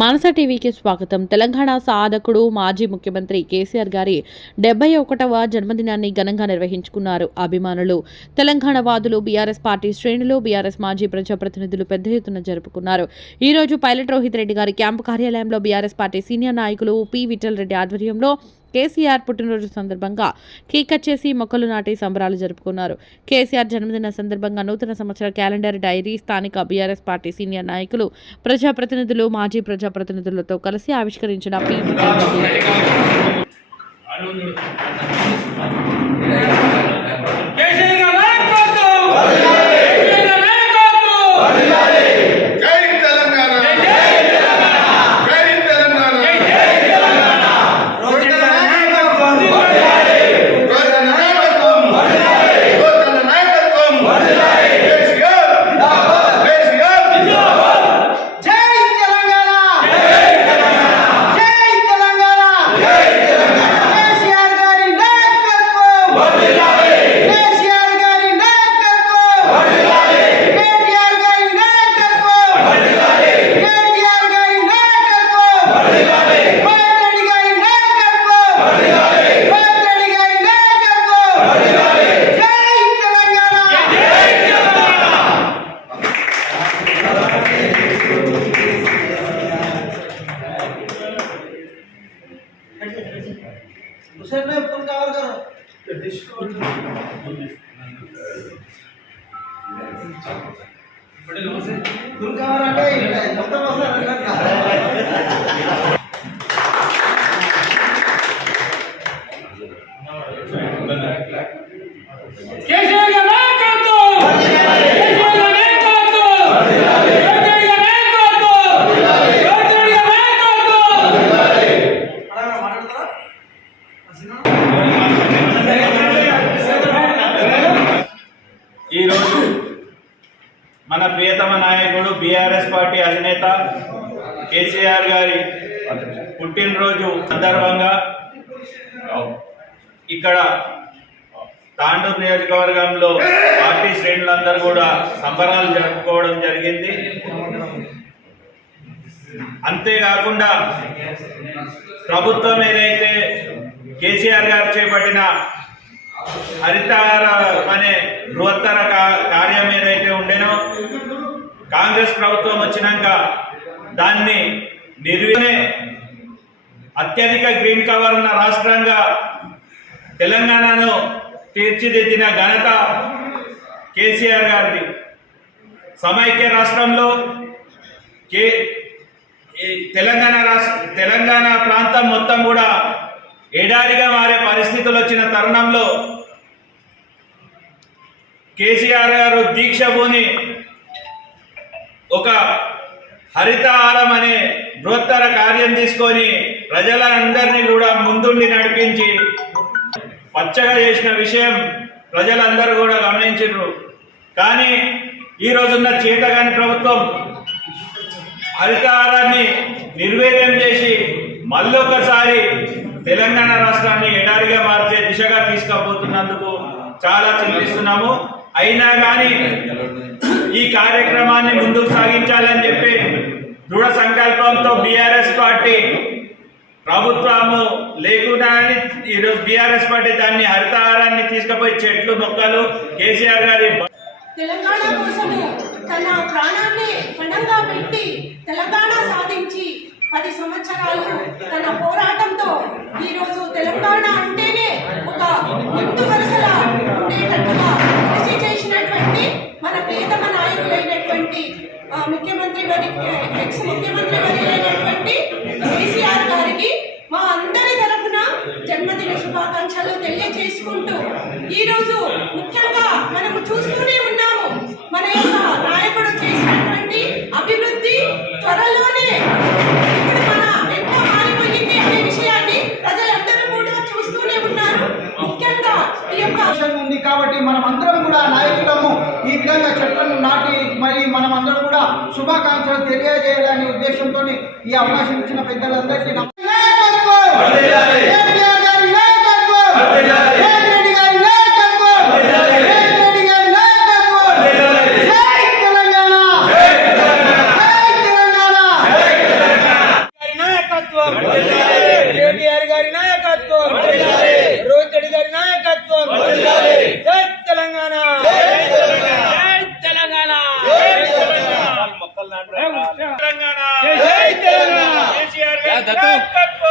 మానస టీవీకి స్వాగతం. తెలంగాణ సాధకుడు మాజీ ముఖ్యమంత్రి కేసీఆర్ గారి 71వ జన్మదినాన్ని ఘనంగా నిర్వహించుకున్నారు అభిమానులు. తెలంగాణ వాదులు, బీఆర్ఎస్ పార్టీ శ్రేణులు, బీఆర్ఎస్ మాజీ ప్రజాప్రతినిధులు పెద్ద ఎత్తున జరుపుకున్నారు. ఈ రోజు పైలట్ రోహిత్ రెడ్డి గారి క్యాంపు కార్యాలయంలో బీఆర్ఎస్ పార్టీ సీనియర్ నాయకులు పి విఠల్ రెడ్డి ఆధ్వర్యంలో కేసీఆర్ పుట్టినరోజు సందర్భంగా కేక్ కట్ చేసి మొక్కలు నాటి సంబరాలు జరుపుకున్నారు. కేసీఆర్ జన్మదిన సందర్భంగా నూతన సంవత్సర క్యాలెండర్, డైరీ స్థానిక బీఆర్ఎస్ పార్టీ సీనియర్ నాయకులు, ప్రజాప్రతినిధులు, మాజీ ప్రజాప్రతినిధులతో కలిసి ఆవిష్కరించిన పి उसे में फुल कवर करो फुल कवर हटे మొత్తం వస్తారు కేసీఆర్ గారి నాయకత్వం ఈరోజు మన ప్రియతమ నాయకుడు బీఆర్ఎస్ పార్టీ అధినేత కేసీఆర్ గారి పుట్టినరోజు సందర్భంగా ఇక్కడ తాండూరు నియోజకవర్గంలో పార్టీ శ్రేణులందరూ కూడా సంబరాలు జరుపుకోవడం జరిగింది. అంతేకాకుండా ప్రభుత్వం ఏదైతే కేసీఆర్ గారు చేపట్టిన హరితహార అనే బృహత్తర కార్యం ఏదైతే ఉండేనో కాంగ్రెస్ ప్రభుత్వం వచ్చినాక దాన్ని అత్యధిక గ్రీన్ కవర్ ఉన్న రాష్ట్రంగా తెలంగాణను తీర్చిదిద్దిన ఘనత కేసీఆర్ గారిది. సమైక్య రాష్ట్రంలో తెలంగాణ ప్రాంతం మొత్తం కూడా ఎడారిగా మారే పరిస్థితులు వచ్చిన తరుణంలో కేసీఆర్ గారు దీక్ష భూని ఒక హరితహారం అనే బృహత్తర కార్యం తీసుకొని ప్రజలందరినీ కూడా ముందుండి నడిపించి పచ్చగా చేసిన విషయం ప్రజలందరూ కూడా గమనించారు. కానీ ఈ రోజున్న చేతగాని ప్రభుత్వం హరితహారాన్ని నిర్వీర్యం చేసి మళ్ళొకసారి తెలంగాణ రాష్ట్రాన్ని ఎడారిగా మార్చే దిశగా తీసుకుపోతున్నందుకు చాలా చింతిస్తున్నాము. అయినా కానీ ఈ కార్యక్రమాన్ని ముందుకు సాగించాలని చెప్పి దృఢ సంకల్పంతో బీఆర్ఎస్ పార్టీ ప్రభుత్వము లేకున్నా ఈరోజు బీఆర్ఎస్ పార్టీ దాన్ని హరితహారాన్ని తీసుకుపోయి చెట్లు మొక్కలు కేసీఆర్ గారి తెలంగాణ కోసము తన ప్రాణాన్ని పణంగా పెట్టి తెలంగాణ సాధించి 10 సంవత్సరాలు తన పోరాటంతో ఈరోజు తెలంగాణ అంటేనే ఒక ముందు వరుసలా ఉండేటట్టుగా కృషి చేసినటువంటి మన ప్రియతమ నాయకులైనటువంటి ముఖ్యమంత్రి ఎక్స్ ముఖ్యమంత్రి అయినటువంటి కేసీఆర్ గారికి మా అందరి తరఫున జన్మదిన శుభాకాంక్షలు తెలియజేసుకుంటూ ఈరోజు ముఖ్యంగా మనము చూస్తూనే ఉన్నాము మన యొక్క నాయకుడు చేసినటువంటి అభివృద్ధి త్వరలోనే ఇప్పుడు మన ఎంత మారిపోయింది అనే విషయాన్ని ప్రజలందరూ కూడా చూస్తూనే ఉన్నారు. ముఖ్యంగా ఈ యొక్క ఉంది కాబట్టి మనం అందరం కూడా నాయకులము ఈ విధంగా చెట్లను నాటి మరి మనం అందరం కూడా శుభాకాంక్షలు తెలియజేయాలనే ఉద్దేశంతో ఈ అవకాశం ఇచ్చిన పెద్దలందరికీ తెలంగాణ జై తెలంగాణ. కేసీఆర్ గారి నాయకత్వం.